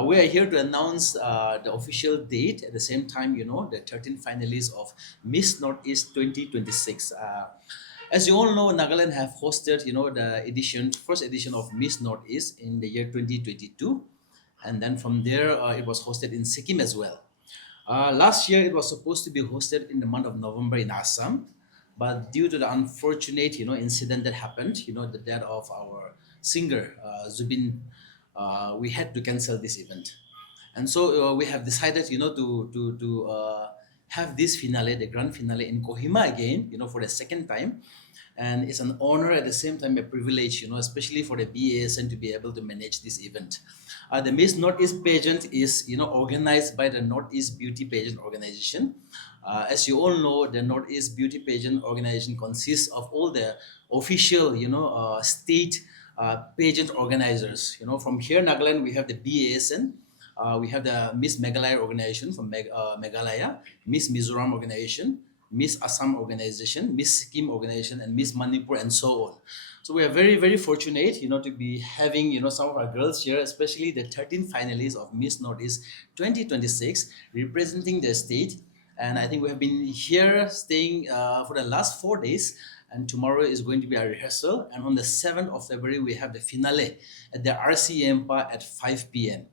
We are here to announce the official date at the same time, the 13 finalists of Miss Northeast 2026. As you all know, Nagaland have hosted, the first edition of Miss Northeast in the year 2022. And then from there, it was hosted in Sikkim as well. Last year, it was supposed to be hosted in the month of November in Assam, but due to the unfortunate, incident that happened, the death of our singer Zubin, we had to cancel this event, and so we have decided, to have this finale, the grand finale in Kohima again, for the second time, and it's an honor at the same time a privilege, especially for the BASN to be able to manage this event. The Miss Northeast pageant is, organized by the Northeast Beauty Pageant Organization. As you all know, the Northeast Beauty Pageant Organization consists of all the official, state pageant organizers. From here, Nagaland, we have the BASN. We have the Miss Meghalaya organization from Meghalaya, Miss Mizoram organization, Miss Assam organization, Miss Sikkim organization, and Miss Manipur, and so on. So we are very, very fortunate, to be having, some of our girls here, especially the 13 finalists of Miss Northeast 2026, representing the state. And I think we have been here staying for the last 4 days. And tomorrow is going to be a rehearsal. And on the 7th of February, we have the finale at the RCEMPA at 5 p.m.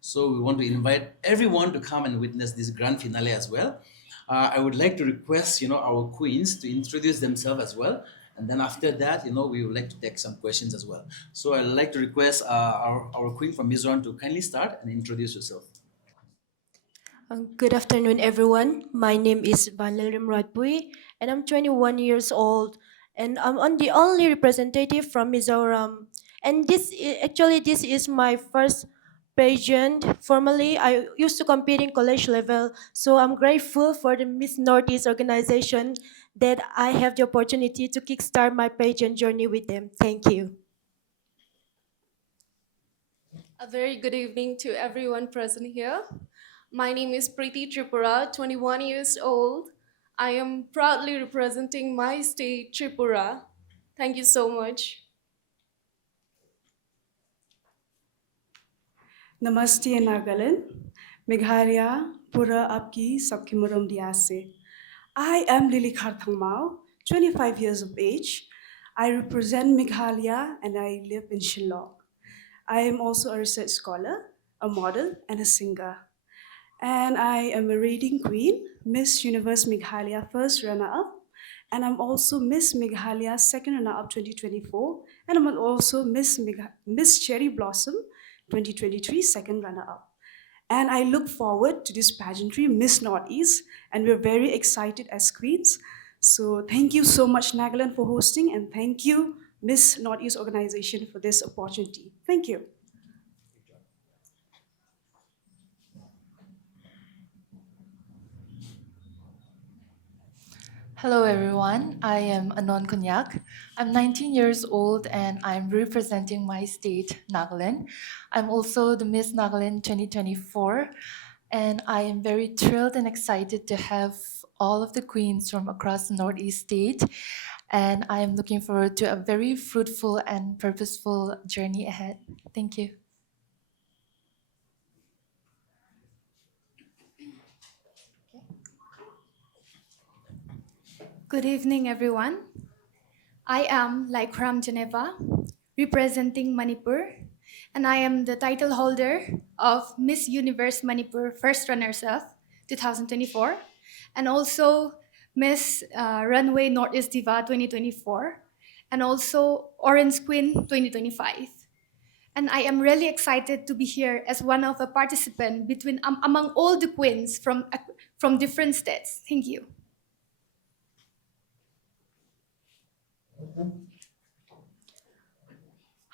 So we want to invite everyone to come and witness this grand finale as well. I would like to request, our queens to introduce themselves as well. And then after that, we would like to take some questions as well. So I'd like to request our queen from Mizoram to kindly start and introduce yourself. Good afternoon, everyone. My name is Valerim Radpui, and I'm 21 years old, and I'm the only representative from Mizoram. And this is my first pageant. Formally, I used to compete in college level, so I'm grateful for the Miss Northeast organization that I have the opportunity to kickstart my pageant journey with them. Thank you. A very good evening to everyone present here. My name is Preeti Tripura, 21 years old. I am proudly representing my state, Tripura. Thank you so much. Namaste Nagaland, Meghalaya, Pura Apki Sabki Muram Diase. I am Lily Kharthangmao, 25 years of age. I represent Meghalaya and I live in Shillong. I am also a research scholar, a model, and a singer. And I am a reading queen, Miss Universe Meghalaya first runner-up, and I'm also Miss Meghalaya second runner-up 2024, and I'm also Miss Cherry Blossom 2023 second runner-up. And I look forward to this pageantry, Miss Northeast, and we're very excited as queens. So thank you so much, Nagaland, for hosting, and thank you, Miss Northeast organization, for this opportunity. Thank you. Hello everyone, I am Anon Konyak. I'm 19 years old and I'm representing my state, Nagaland. I'm also the Miss Nagaland 2024 and I am very thrilled and excited to have all of the queens from across the Northeast state, and I am looking forward to a very fruitful and purposeful journey ahead. Thank you. Good evening, everyone. I am Laikram Geneva, representing Manipur, and I am the title holder of Miss Universe Manipur First Runners-Up 2024, and also Miss Runway Northeast Diva 2024, and also Orange Queen 2025. And I am really excited to be here as one of a participant between among all the queens from different states. Thank you.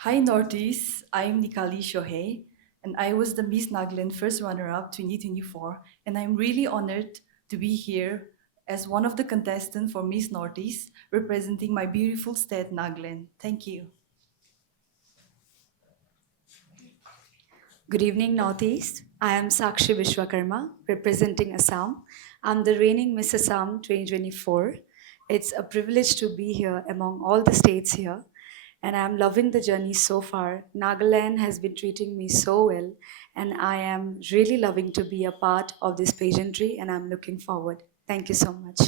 Hi Northeast, I'm Nikali Shohei, and I was the Miss Nagaland first runner-up 2024, and I'm really honored to be here as one of the contestants for Miss Northeast, representing my beautiful state, Nagaland. Thank you. Good evening, Northeast. I am Sakshi Vishwakarma, representing Assam. I'm the reigning Miss Assam 2024. It's a privilege to be here among all the states here. and I'm loving the journey so far. Nagaland has been treating me so well, and I am really loving to be a part of this pageantry, and I'm looking forward. Thank you so much.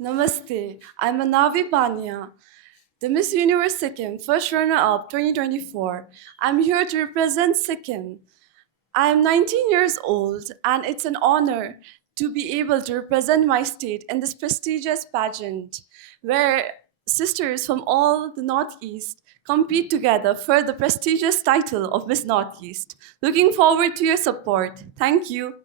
Namaste, I'm Anavi Pania, the Miss Universe Sikkim first runner-up 2024. I'm here to represent Sikkim. I am 19 years old and it's an honor to be able to represent my state in this prestigious pageant where sisters from all the Northeast compete together for the prestigious title of Miss Northeast. Looking forward to your support. Thank you.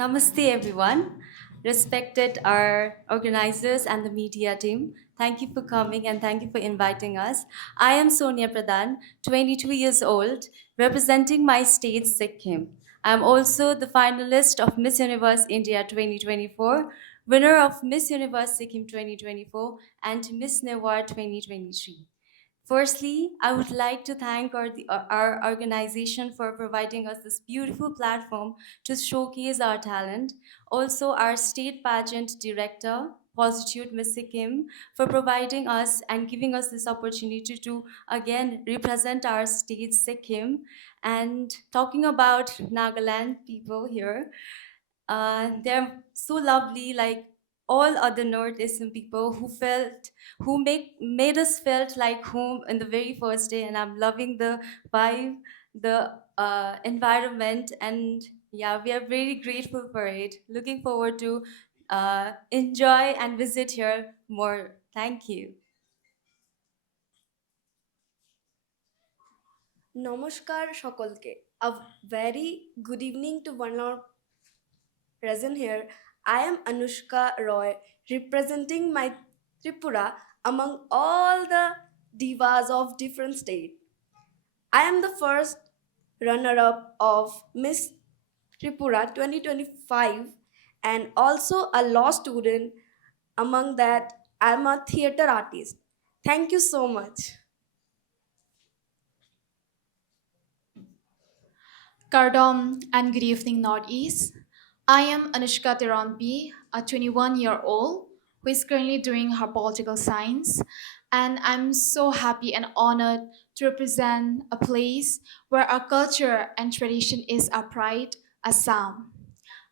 Namaste, everyone. Respected our organizers and the media team, thank you for coming and thank you for inviting us. I am Sonia Pradhan, 22 years old, representing my state, Sikkim. I am also the finalist of Miss Universe India 2024, winner of Miss Universe Sikkim 2024, and Miss Newar 2023. Firstly, I would like to thank our organization for providing us this beautiful platform to showcase our talent. Also, our state pageant director, Prostitute Miss Sikkim, for providing us and giving us this opportunity to again represent our state, Sikkim. And talking about Nagaland people here, they're so lovely, like all other Northeastern people who made us felt like home in the very first day. And I'm loving the vibe, the environment, and yeah, we are very grateful for it. Looking forward to enjoy and visit here more. Thank you. নমস্কার সকলকে a very good evening to one of present here. I am Anushka Roy representing my Tripura among all the divas of different states. I am the first runner up of Miss Tripura 2025 and also a law student. Among that, I'm a theater artist. Thank you so much. Kardom and good evening, Northeast. I am Anushka Tirampi, a 21-year-old who is currently doing her political science, and I'm so happy and honored to represent a place where our culture and tradition is our pride, Assam.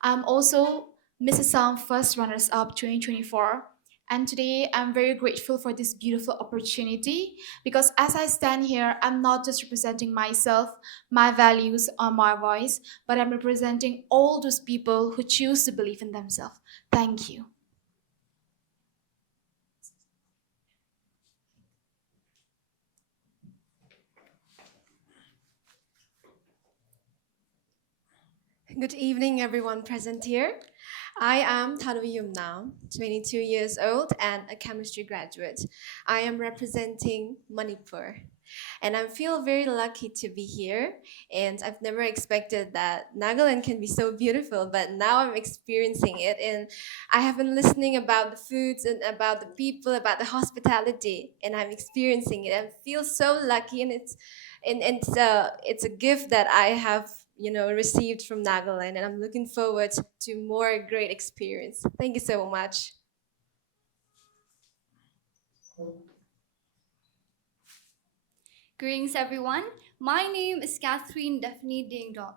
I'm also Miss Assam First Runners Up 2024, and today I'm very grateful for this beautiful opportunity because as I stand here, I'm not just representing myself, my values, or my voice, but I'm representing all those people who choose to believe in themselves. Thank you. Good evening, everyone present here. I am Tanavi Yumnam, 22 years old and a chemistry graduate. I am representing Manipur. And I feel very lucky to be here. And I've never expected that Nagaland can be so beautiful, but now I'm experiencing it. And I have been listening about the foods and about the people, about the hospitality, and I'm experiencing it. I feel so lucky, and it's a gift that I have received from Nagaland, and I'm looking forward to more great experience. Thank you so much. Greetings, everyone. My name is Catherine Daphne Dingdong.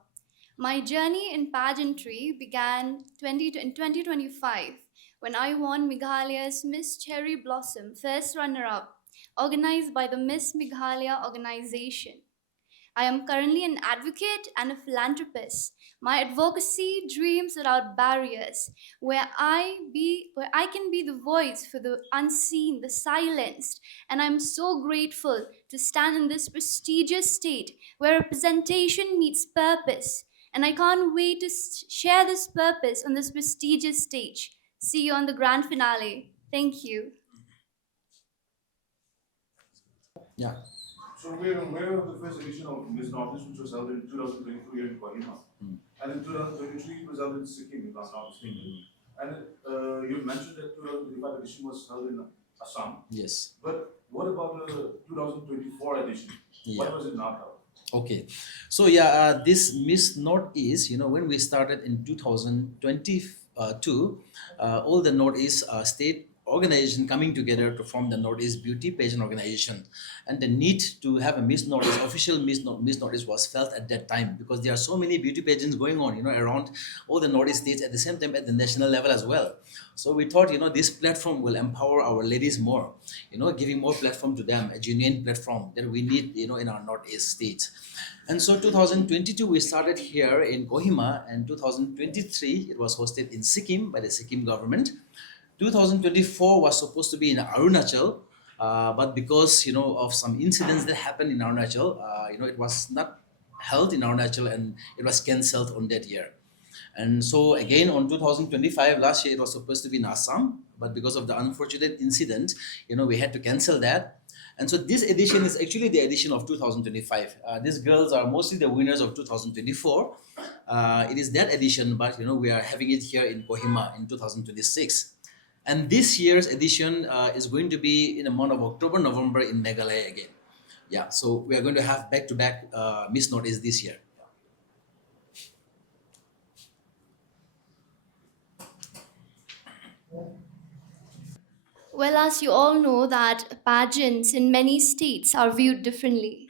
My journey in pageantry began in 2025 when I won Meghalaya's Miss Cherry Blossom First Runner-Up, organized by the Miss Meghalaya Organization. I am currently an advocate and a philanthropist. My advocacy dreams without barriers, where I can be the voice for the unseen, the silenced, and I'm so grateful to stand in this prestigious state where representation meets purpose. And I can't wait to share this purpose on this prestigious stage. See you on the grand finale. Thank you. Yeah. So we're aware of the first edition of Miss Northeast, which was held in 2022 here in Kohima. And in 2023, it was held in Sikkim, if I'm not mistaken. And you mentioned that 2025 edition was held in Assam. Yes. But What about the 2024 edition? Why Yeah. was it not held? Okay, so yeah, this Miss Northeast, when we started in 2022, all the Northeast state organization coming together to form the Northeast Beauty Pageant Organization, and the need to have a Miss Northeast, official Miss Northeast was felt at that time because there are so many beauty pageants going on, around all the Northeast states at the same time at the national level as well. So we thought, this platform will empower our ladies more, giving more platform to them, a genuine platform that we need, in our Northeast states. And so 2022, we started here in Kohima, and 2023, it was hosted in Sikkim by the Sikkim government. 2024 was supposed to be in Arunachal, but because, of some incidents that happened in Arunachal, it was not held in Arunachal and it was cancelled on that year. And so again on 2025, last year it was supposed to be in Assam, but because of the unfortunate incident, we had to cancel that. And so this edition is actually the edition of 2025. These girls are mostly the winners of 2024. It is that edition, but we are having it here in Kohima in 2026. And this year's edition is going to be in the month of October, November in Meghalaya again. Yeah, so we are going to have back-to-back Miss Northeast this year. Well, as you all know, that pageants in many states are viewed differently.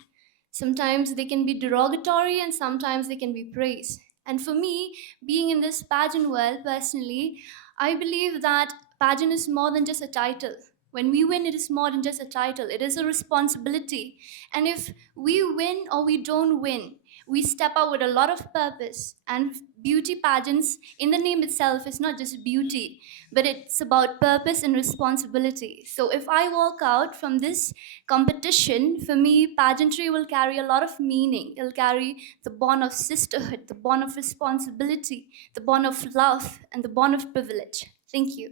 Sometimes they can be derogatory and sometimes they can be praised. And for me, being in this pageant world personally, I believe that pageant is more than just a title. When we win, it is more than just a title, it is a responsibility. And if we win or we don't win, we step out with a lot of purpose. And beauty pageants, in the name itself, is not just beauty, but it's about purpose and responsibility. So if I walk out from this competition, for me, pageantry will carry a lot of meaning. It'll carry the bond of sisterhood, the bond of responsibility, the bond of love, and the bond of privilege. Thank you.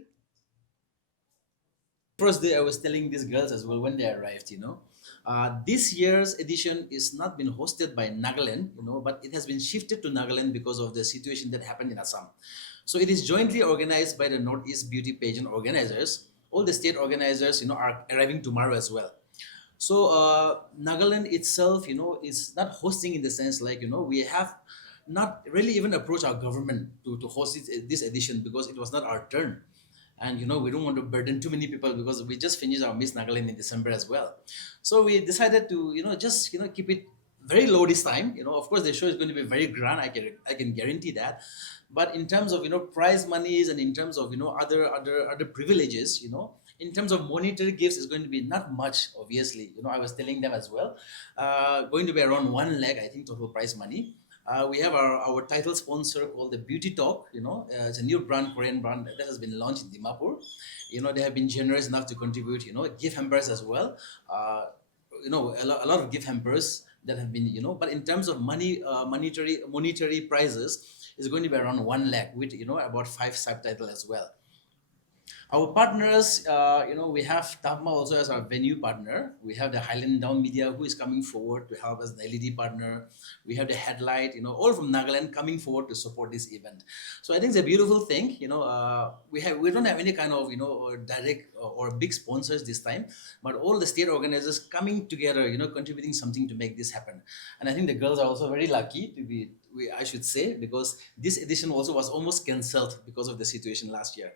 First day I was telling these girls as well when they arrived, this year's edition is not been hosted by Nagaland, but it has been shifted to Nagaland because of the situation that happened in Assam. So it is jointly organized by the Northeast Beauty Pageant organizers. All the state organizers, are arriving tomorrow as well. So Nagaland itself, is not hosting in the sense like, we have not really even approached our government to host this edition because it was not our turn. And we don't want to burden too many people because we just finished our Miss Nagaland in December as well. So we decided to just keep it very low this time. Of course the show is going to be very grand. I can guarantee that. But in terms of prize monies and in terms of other privileges, in terms of monetary gifts, is going to be not much. Obviously, I was telling them as well. Going to be around 1 lakh, I think, total prize money. We have our title sponsor called the Beauty Talk. It's a new brand, Korean brand that has been launched in Dimapur. They have been generous enough to contribute, gift hampers as well. A lot of gift hampers that have been, but in terms of monetary prizes, it's going to be around 1 lakh with, about 5 subtitles as well. Our partners, we have Tafma also as our venue partner. We have the Highland Down Media who is coming forward to help as the LED partner. We have the Headlight, all from Nagaland coming forward to support this event. So I think it's a beautiful thing. We don't have any kind of direct or big sponsors this time, but all the state organizers coming together, contributing something to make this happen. And I think the girls are also very lucky to be. I should say, because this edition also was almost cancelled because of the situation last year.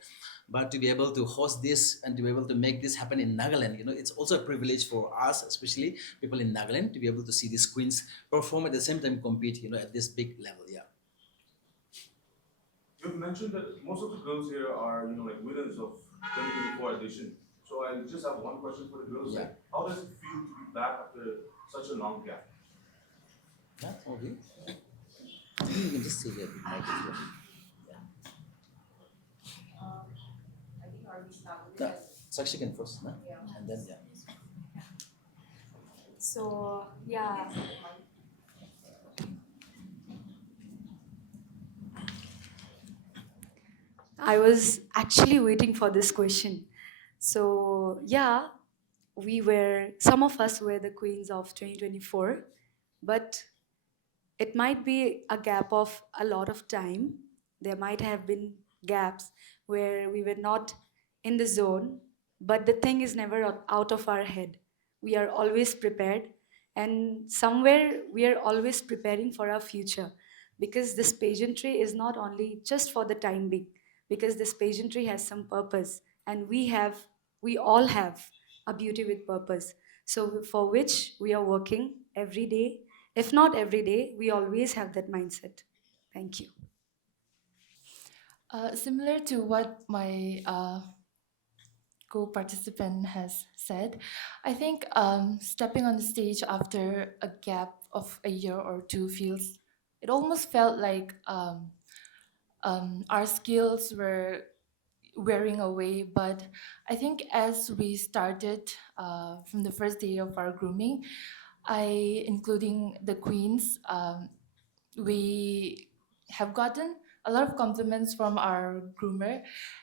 But to be able to host this and to be able to make this happen in Nagaland, it's also a privilege for us, especially people in Nagaland, to be able to see these queens perform at the same time compete, at this big level. Yeah. You've mentioned that most of the girls here are, like winners of 2024 edition. So I just have one question for the girls. Yeah. Like, how does it feel to be back after such a long gap? That's okay. You can just say that. Yeah. Sakshi can first, no? And then So, yeah. I was actually waiting for this question. So, yeah, some of us were the queens of 2024, but it might be a gap of a lot of time. There might have been gaps where we were not in the zone, but the thing is never out of our head. we are always prepared, and somewhere we are always preparing for our future, because this pageantry is not only just for the time being, because this pageantry has some purpose, and we all have a beauty with purpose, so for which we are working every day. If not every day, we always have that mindset. Thank you. Similar to what my co-participant has said, I think stepping on the stage after a gap of a year or two feels, it almost felt like our skills were wearing away. But I think as we started from the first day of our grooming, including the queens, we have gotten a lot of compliments from our groomer,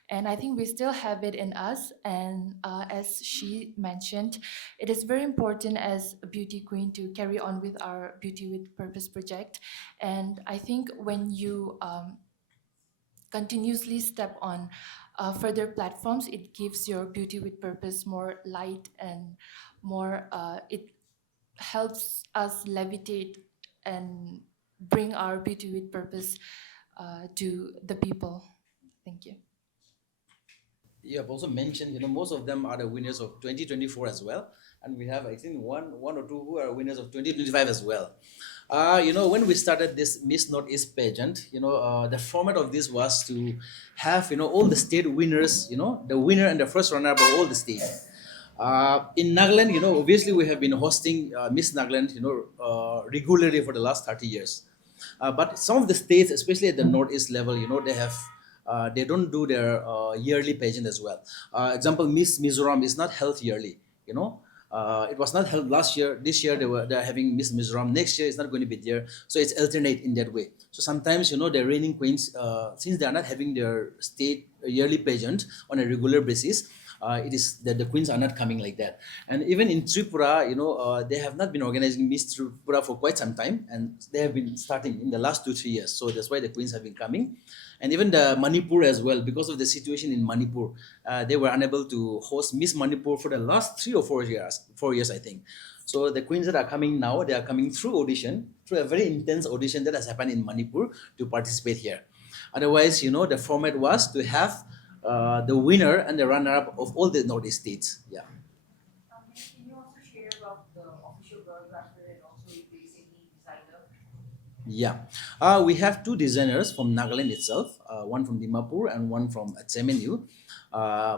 and I think we still have it in us. And as she mentioned, it is very important as a beauty queen to carry on with our Beauty with Purpose project. And I think when you continuously step on further platforms, it gives your Beauty with Purpose more light and more, it helps us levitate and bring our Beauty with Purpose to the people. Thank you. You have also mentioned, most of them are the winners of 2024 as well, and we have, I think, one or two who are winners of 2025 as well. When we started this Miss Northeast pageant, the format of this was to have, all the state winners, the winner and the first runner-up of all the states. In Nagaland, obviously we have been hosting Miss Nagaland, regularly for the last 30 years. But some of the states, especially at the Northeast level, they don't do their yearly pageant as well. Example, Miss Mizoram is not held yearly. It was not held last year. This year they're having Miss Mizoram. Next year it's not going to be there. So it's alternate in that way. So sometimes the reigning queens, since they are not having their state yearly pageant on a regular basis, it is that the queens are not coming like that. And even in Tripura, they have not been organizing Miss Tripura for quite some time, and they have been starting in the last 2-3 years. So that's why the queens have been coming. And even the Manipur as well, because of the situation in Manipur, they were unable to host Miss Manipur for the last 3 or 4 years. 4 years, I think. So the queens that are coming now, they are coming through audition, through a very intense audition that has happened in Manipur to participate here. Otherwise, the format was to have the winner and the runner-up of all the Northeast states. Yeah. Can you also share about the official choreographer and also if there is any designer? Yeah. We have 2 designers from Nagaland itself, one from Dimapur and one from RCEMPA.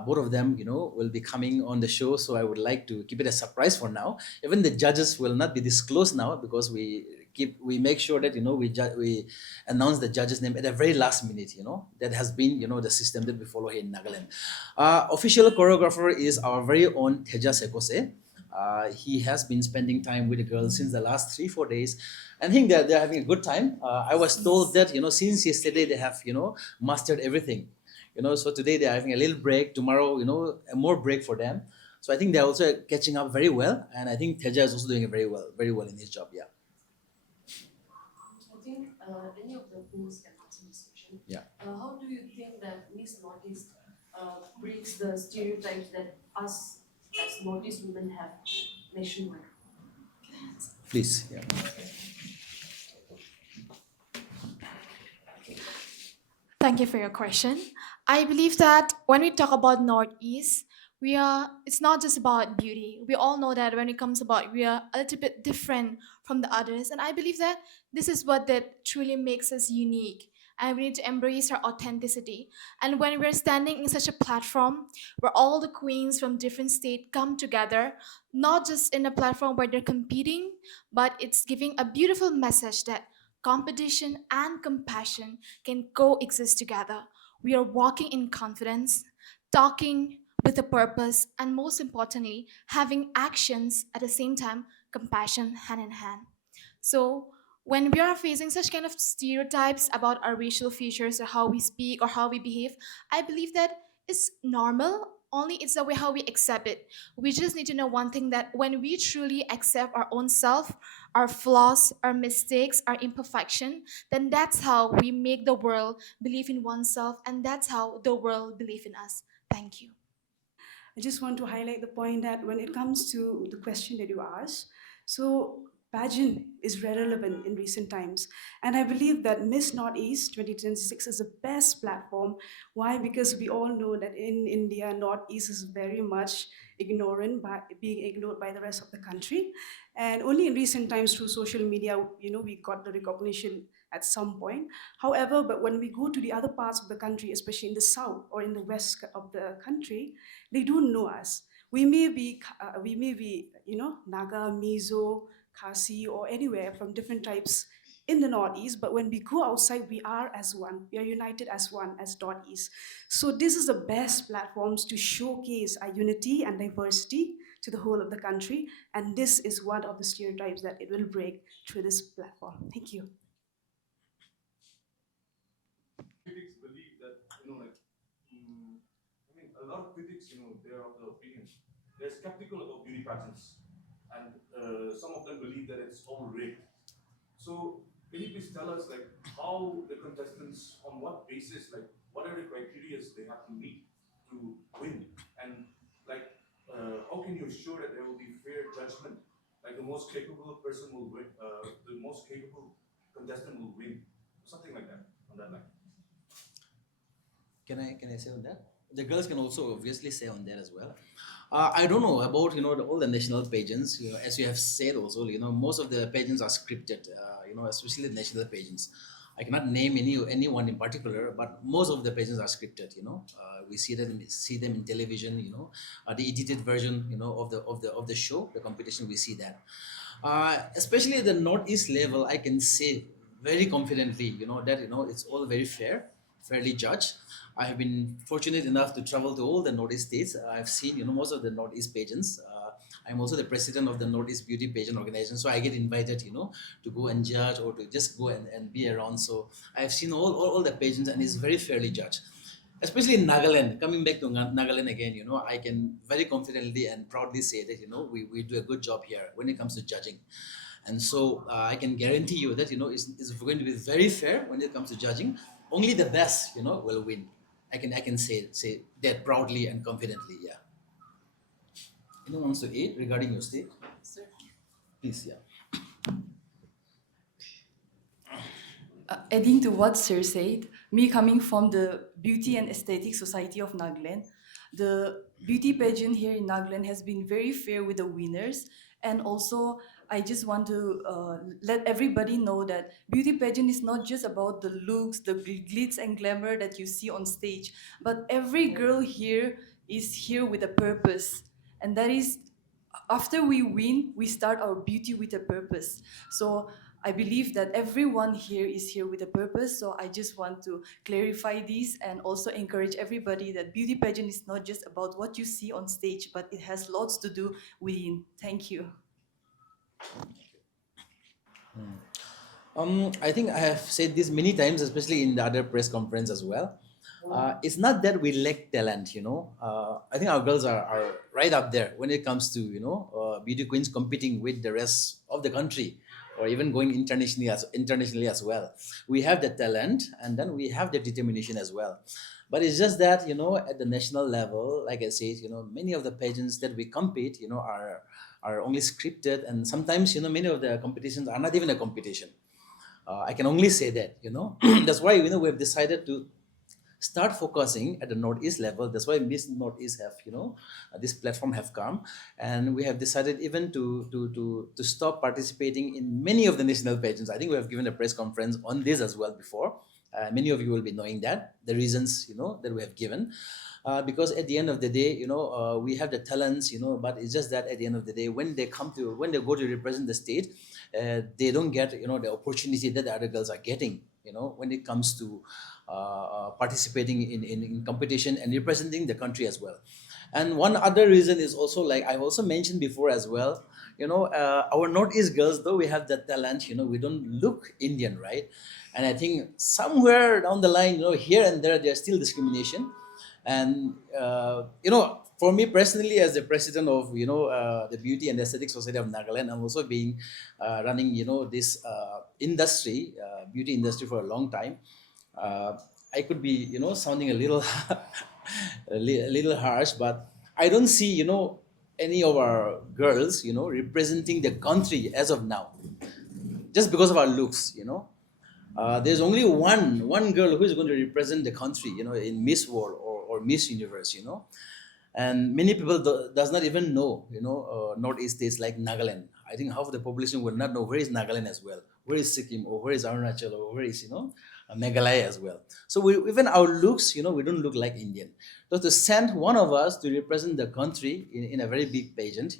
Both of them, will be coming on the show. So I would like to keep it a surprise for now. Even the judges will not be disclosed now, because we make sure that we announce the judge's name at the very last minute. That has been the system that we follow here in Nagaland. Official choreographer is our very own Teja Sekose. He has been spending time with the girls since the last 3-4 days. I think they're having a good time. I was told that since yesterday they have mastered everything. So today they're having a little break. Tomorrow, a more break for them. So I think they're also catching up very well, and I think Teja is also doing it very well in his job. Yeah. I think any of the queens can answer this question. Yeah. How do you think that Miss Northeast breaks the stereotypes that us as Northeast women have nationwide? Please. Yeah. Thank you for your question. I believe that when we talk about Northeast, it's not just about beauty. We all know that when it comes about, we are a little bit different from the others. And I believe that this is what that truly makes us unique. And we need to embrace our authenticity. And when we're standing in such a platform where all the queens from different states come together, not just in a platform where they're competing, but it's giving a beautiful message that competition and compassion can coexist together. We are walking in confidence, talking with a purpose, and most importantly, having actions at the same time, compassion hand in hand. So, when we are facing such kind of stereotypes about our racial features or how we speak or how we behave, I believe that it's normal. Only it's the way how we accept it. We just need to know one thing, that when we truly accept our own self, our flaws, our mistakes, our imperfection, then that's how we make the world believe in oneself, and that's how the world believe in us. Thank you. I just want to highlight the point that when it comes to the question that you asked, so pageant is relevant in recent times. And I believe that Miss Northeast 2026 is the best platform. Why? Because we all know that in India, Northeast is very much being ignored by the rest of the country. And only in recent times through social media, we got the recognition at some point. However, but when we go to the other parts of the country, especially in the south or in the west of the country, they don't know us. We may be, Naga, Mizo, Khasi, or anywhere from different types in the Northeast, but when we go outside, we are as one. We are united as one, as Northeast. So this is the best platforms to showcase our unity and diversity to the whole of the country, and this is one of the stereotypes that it will break through this platform. Thank you. Critics believe that, a lot of critics, they're of the opinion, they're skeptical about beauty pageants, and some of them believe that it's all rigged. So, can you please tell us, how the contestants, on what basis, what are the criteria they have to meet to win, and how can you assure that there will be fair judgment? Like the most capable person will win, the most capable contestant will win, something like that on that line. Can I say on that? The girls can also obviously say on that as well. I don't know about all the national pageants. As you have said also, most of the pageants are scripted. Especially the national pageants. I cannot name anyone in particular, but most of the pageants are scripted. We see them in television. The edited version. Of the show, the competition. We see that. Especially the Northeast level, I can say very confidently. That it's all very fairly judged. I have been fortunate enough to travel to all the Northeast states. I've seen most of the Northeast pageants. I'm also the president of the Northeast Beauty Pageant Organization, so I get invited, to go and judge or to just go and be around. So I've seen all the pageants, and it's very fairly judged. Especially in Nagaland, coming back to Nagaland again, I can very confidently and proudly say that, we do a good job here when it comes to judging. And so I can guarantee you that, it's going to be very fair when it comes to judging. Only the best, will win. I can say that proudly and confidently, yeah. Anyone wants to aid regarding your state? Sir. Please, yeah. Adding to what Sir said, me coming from the Beauty and Aesthetic Society of Nagaland, the beauty pageant here in Nagaland has been very fair with the winners. And also, I just want to let everybody know that beauty pageant is not just about the looks, the glitz and glamour that you see on stage, but every girl here is here with a purpose. And that is, after we win, we start our beauty with a purpose. So I believe that everyone here is here with a purpose. So I just want to clarify this and also encourage everybody that beauty pageant is not just about what you see on stage, but it has lots to do within. Thank you. I think I have said this many times, especially in the other press conference as well. It's not that we lack talent, I think our girls are right up there when it comes to, beauty queens competing with the rest of the country, or even going internationally as well. We have the talent, and then we have the determination as well. But it's just that, at the national level, like I said, many of the pageants that we compete, are only scripted, and sometimes, many of the competitions are not even a competition. I can only say that, that's why, we have decided to start focusing at the Northeast level. That's why Miss Northeast have, this platform have come, and we have decided even to stop participating in many of the national pageants. I think we have given a press conference on this as well before. Many of you will be knowing that the reasons, that we have given. Because at the end of the day, we have the talents, but it's just that at the end of the day, when they go to represent the state, they don't get, the opportunity that the other girls are getting, when it comes to participating in competition and representing the country as well. And one other reason is also, like I've also mentioned before as well, our Northeast girls, though we have that talent, we don't look Indian, right? And I think somewhere down the line, here and there's still discrimination. And, for me personally, as the president of, the Beauty and Aesthetic Society of Nagaland, I'm also running, this industry, beauty industry for a long time. I could be, sounding a little, a little harsh, but I don't see, any of our girls, representing the country as of now, just because of our looks. There's only one girl who is going to represent the country, in Miss World or Miss Universe. And many people does not even know, Northeast states like Nagaland. I think half of the population will not know where is Nagaland as well, where is Sikkim, or where is Arunachal, or where is, Meghalaya as well. So even our looks, we don't look like Indian. So to send one of us to represent the country in a very big pageant,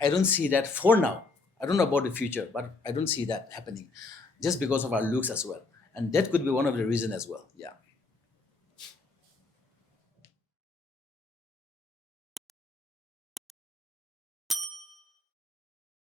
I don't see that for now. I don't know about the future, but I don't see that happening just because of our looks as well. And that could be one of the reasons as well. Yeah.